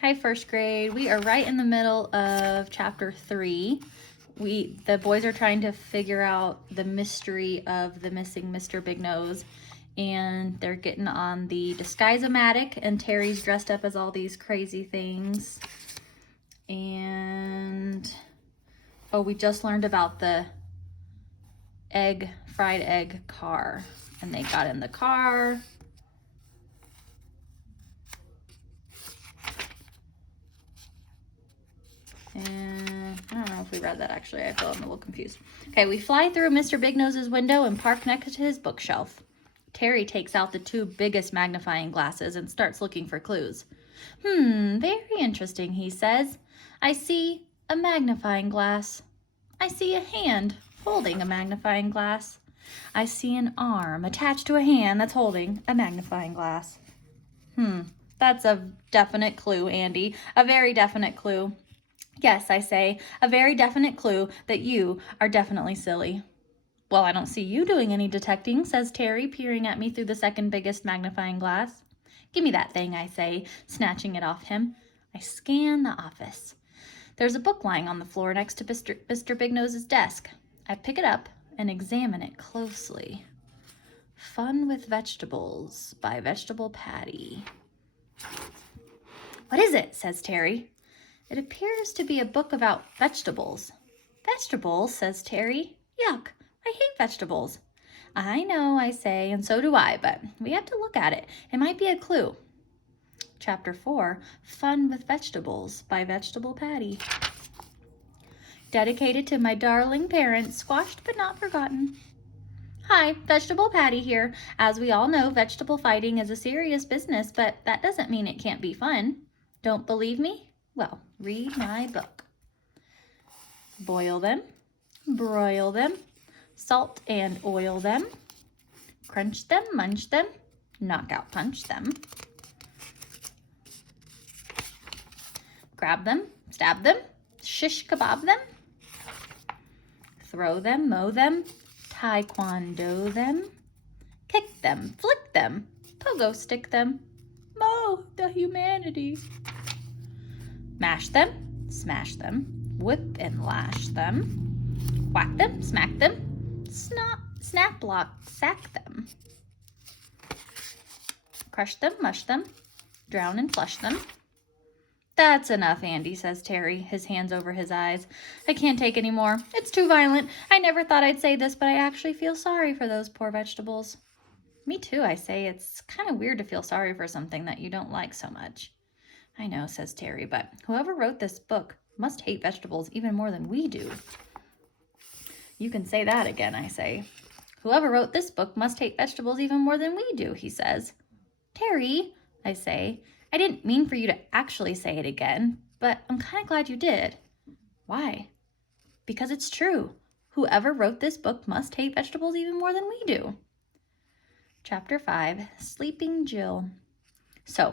Hi, first grade. We are right in the middle of chapter 3. The boys are trying to figure out the mystery of the missing Mr. Big Nose, and they're getting on the disguise-o-matic, and Terry's dressed up as all these crazy things. And oh, we just learned about the fried egg car, and they got in the car. And I don't know if we read that actually. I feel I'm a little confused. Okay, we fly through Mr. Big Nose's window and park next to his bookshelf. Terry takes out the 2 biggest magnifying glasses and starts looking for clues. Very interesting, he says. I see a magnifying glass. I see a hand holding a magnifying glass. I see an arm attached to a hand that's holding a magnifying glass. That's a definite clue, Andy. A very definite clue. Yes, I say, a very definite clue that you are definitely silly. Well, I don't see you doing any detecting, says Terry, peering at me through the second biggest magnifying glass. Give me that thing, I say, snatching it off him. I scan the office. There's a book lying on the floor next to Mr. Big Nose's desk. I pick it up and examine it closely. Fun with Vegetables by Vegetable Patty. What is it? Says Terry. It appears to be a book about vegetables. Vegetables, says Terry. Yuck, I hate vegetables. I know, I say, and so do I, but we have to look at it. It might be a clue. Chapter 4, Fun with Vegetables by Vegetable Patty. Dedicated to my darling parents, squashed but not forgotten. Hi, Vegetable Patty here. As we all know, vegetable fighting is a serious business, but that doesn't mean it can't be fun. Don't believe me? Well, read my book. Boil them, broil them, salt and oil them, crunch them, munch them, knockout punch them, grab them, stab them, shish kebab them, throw them, mow them, taekwondo them, kick them, flick them, pogo stick them, mow the humanity. Mash them, smash them, whip and lash them, whack them, smack them, snap, block, sack them. Crush them, mush them, drown and flush them. That's enough, Andy, says Terry, his hands over his eyes. I can't take any more. It's too violent. I never thought I'd say this, but I actually feel sorry for those poor vegetables. Me too, I say. It's kind of weird to feel sorry for something that you don't like so much. I know, says Terry, but whoever wrote this book must hate vegetables even more than we do. You can say that again, I say. Whoever wrote this book must hate vegetables even more than we do, he says. Terry, I say, I didn't mean for you to actually say it again, but I'm kind of glad you did. Why? Because it's true. Whoever wrote this book must hate vegetables even more than we do. Chapter 5, Sleeping Jill. So,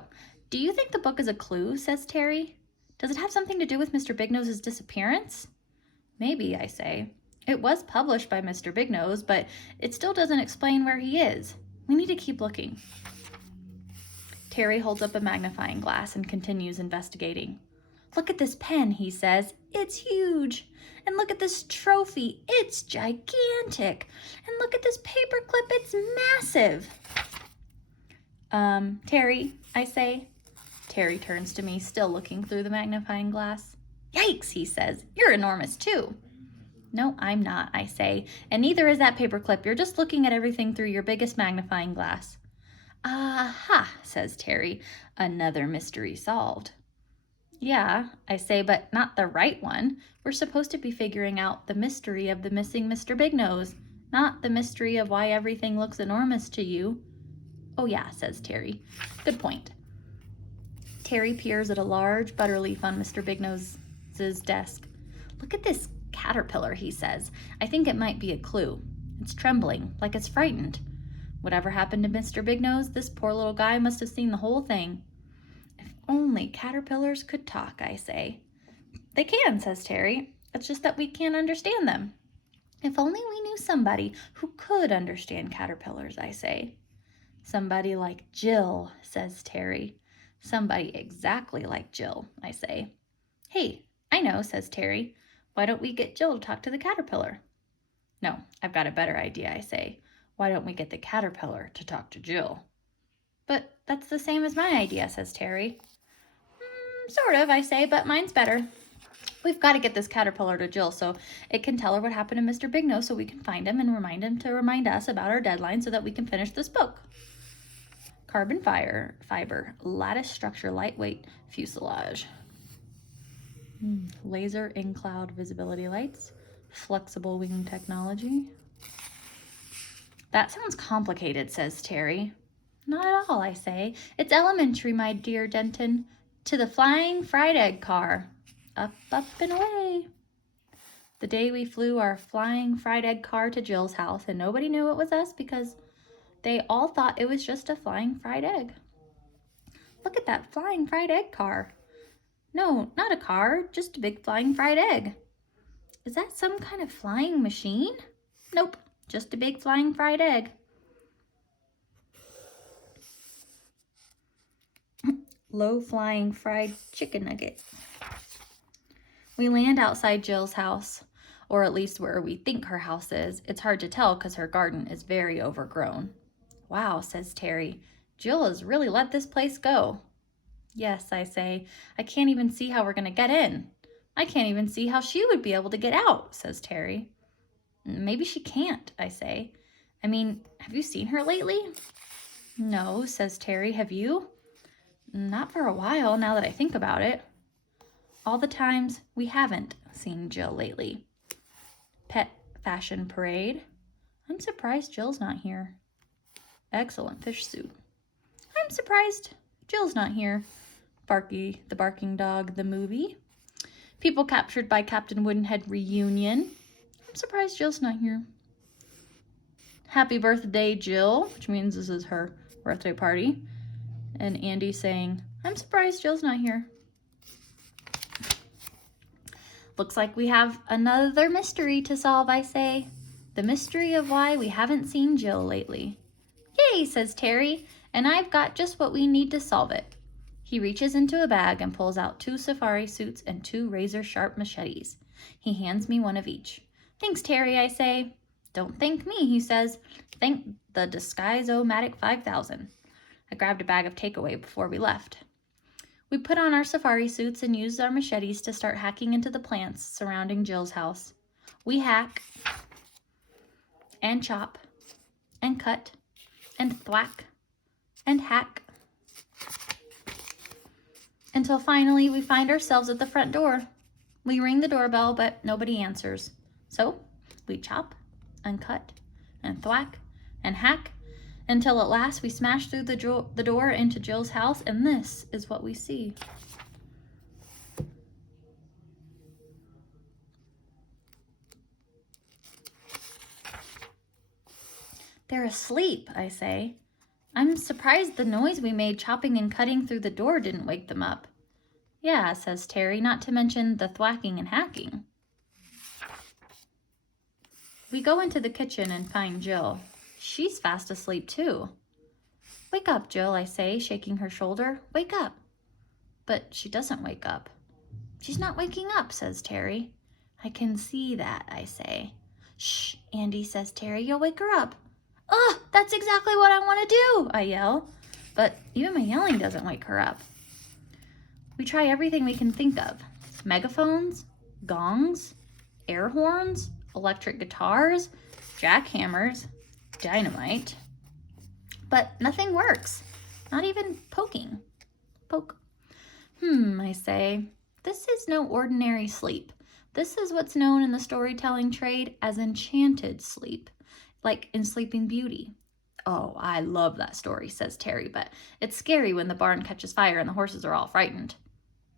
do you think the book is a clue, says Terry? Does it have something to do with Mr. Big Nose's disappearance? Maybe, I say. It was published by Mr. Big Nose, but it still doesn't explain where he is. We need to keep looking. Terry holds up a magnifying glass and continues investigating. Look at this pen, he says. It's huge. And look at this trophy. It's gigantic. And look at this paperclip. It's massive. Terry, I say. Terry turns to me, still looking through the magnifying glass. Yikes, he says. You're enormous, too. No, I'm not, I say. And neither is that paperclip. You're just looking at everything through your biggest magnifying glass. Aha, says Terry. Another mystery solved. Yeah, I say, but not the right one. We're supposed to be figuring out the mystery of the missing Mr. Big Nose, not the mystery of why everything looks enormous to you. Oh yeah, says Terry. Good point. Terry peers at a large butter leaf on Mr. Big Nose's desk. Look at this caterpillar, he says. I think it might be a clue. It's trembling, like it's frightened. Whatever happened to Mr. Big Nose, this poor little guy must have seen the whole thing. If only caterpillars could talk, I say. They can, says Terry. It's just that we can't understand them. If only we knew somebody who could understand caterpillars, I say. Somebody like Jill, says Terry. Somebody exactly like Jill, I say. Hey, I know, says Terry. Why don't we get Jill to talk to the caterpillar? No, I've got a better idea, I say. Why don't we get the caterpillar to talk to Jill? But that's the same as my idea, says Terry. Sort of, I say, but mine's better. We've got to get this caterpillar to Jill so it can tell her what happened to Mr. Big Nose so we can find him and remind him to remind us about our deadline so that we can finish this book. Carbon fiber, lattice structure, lightweight fuselage. Laser in-cloud visibility lights, flexible wing technology. That sounds complicated, says Terry. Not at all, I say. It's elementary, my dear Denton. To the flying fried egg car. Up, up, and away. The day we flew our flying fried egg car to Jill's house, and nobody knew it was us because they all thought it was just a flying fried egg. Look at that flying fried egg car. No, not a car, just a big flying fried egg. Is that some kind of flying machine? Nope, just a big flying fried egg. Low flying fried chicken nuggets. We land outside Jill's house, or at least where we think her house is. It's hard to tell because her garden is very overgrown. Wow, says Terry. Jill has really let this place go. Yes, I say. I can't even see how we're going to get in. I can't even see how she would be able to get out, says Terry. Maybe she can't, I say. I mean, have you seen her lately? No, says Terry. Have you? Not for a while, now that I think about it. All the times we haven't seen Jill lately. Pet fashion parade. I'm surprised Jill's not here. Excellent fish suit. I'm surprised Jill's not here. Barky the Barking Dog, the movie. People captured by Captain Woodenhead reunion. I'm surprised Jill's not here. Happy birthday, Jill, which means this is her birthday party. And Andy saying, I'm surprised Jill's not here. Looks like we have another mystery to solve, I say. The mystery of why we haven't seen Jill lately. Yay, says Terry, and I've got just what we need to solve it. He reaches into a bag and pulls out 2 safari suits and 2 razor-sharp machetes. He hands me one of each. Thanks, Terry, I say. Don't thank me, he says. Thank the Disguise-O-Matic 5000. I grabbed a bag of takeaway before we left. We put on our safari suits and used our machetes to start hacking into the plants surrounding Jill's house. We hack and chop and cut and thwack and hack until finally we find ourselves at the front door. We ring the doorbell, but nobody answers. So we chop and cut and thwack and hack until at last we smash through the door into Jill's house, and this is what we see. They're asleep, I say. I'm surprised the noise we made chopping and cutting through the door didn't wake them up. Yeah, says Terry, not to mention the thwacking and hacking. We go into the kitchen and find Jill. She's fast asleep too. Wake up, Jill, I say, shaking her shoulder. Wake up. But she doesn't wake up. She's not waking up, says Terry. I can see that, I say. Shh, Andy, says Terry, you'll wake her up. Ugh, that's exactly what I want to do, I yell. But even my yelling doesn't wake her up. We try everything we can think of. Megaphones, gongs, air horns, electric guitars, jackhammers, dynamite. But nothing works. Not even poking. Poke. I say. This is no ordinary sleep. This is what's known in the storytelling trade as enchanted sleep, like in Sleeping Beauty. Oh, I love that story, says Terry, but it's scary when the barn catches fire and the horses are all frightened.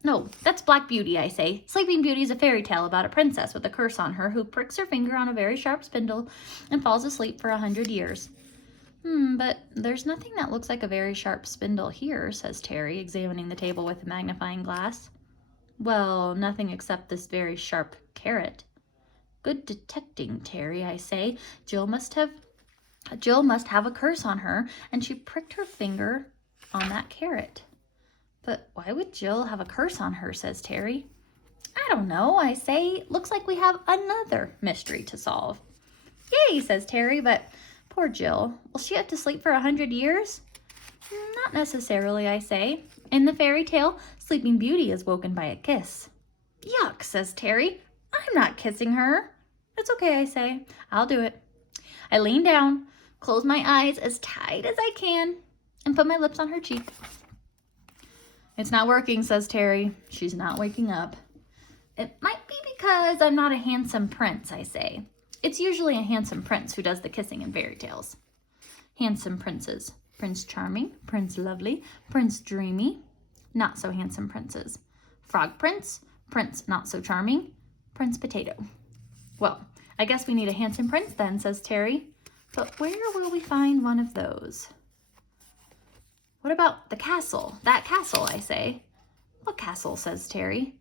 No, that's Black Beauty, I say. Sleeping Beauty is a fairy tale about a princess with a curse on her who pricks her finger on a very sharp spindle and falls asleep for 100 years. But there's nothing that looks like a very sharp spindle here, says Terry, examining the table with a magnifying glass. Well, nothing except this very sharp carrot. Good detecting, Terry, I say. Jill must have a curse on her, and she pricked her finger on that carrot. But why would Jill have a curse on her, says Terry. I don't know, I say. Looks like we have another mystery to solve. Yay, says Terry, but poor Jill. Will she have to sleep for 100 years? Not necessarily, I say. In the fairy tale, Sleeping Beauty is woken by a kiss. Yuck, says Terry. I'm not kissing her. It's okay, I say. I'll do it. I lean down, close my eyes as tight as I can, and put my lips on her cheek. It's not working, says Terry. She's not waking up. It might be because I'm not a handsome prince, I say. It's usually a handsome prince who does the kissing in fairy tales. Handsome princes. Prince Charming, Prince Lovely, Prince Dreamy. Not so handsome princes. Frog Prince, Prince Not So Charming, Prince Potato. Well, I guess we need a handsome prince then, says Terry. But where will we find one of those? What about the castle? That castle, I say. What castle, says Terry.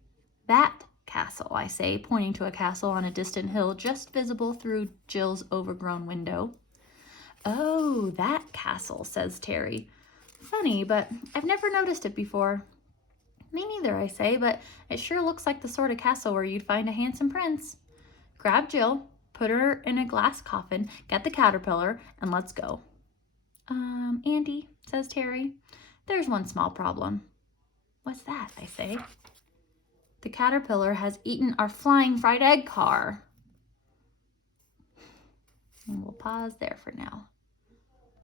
That castle, I say, pointing to a castle on a distant hill just visible through Jill's overgrown window. Oh, that castle, says Terry. Funny, but I've never noticed it before. Me neither, I say, but it sure looks like the sort of castle where you'd find a handsome prince. Grab Jill, put her in a glass coffin, get the caterpillar, and let's go. Andy, says Terry, there's one small problem. What's that, I say. The caterpillar has eaten our flying fried egg car. And we'll pause there for now.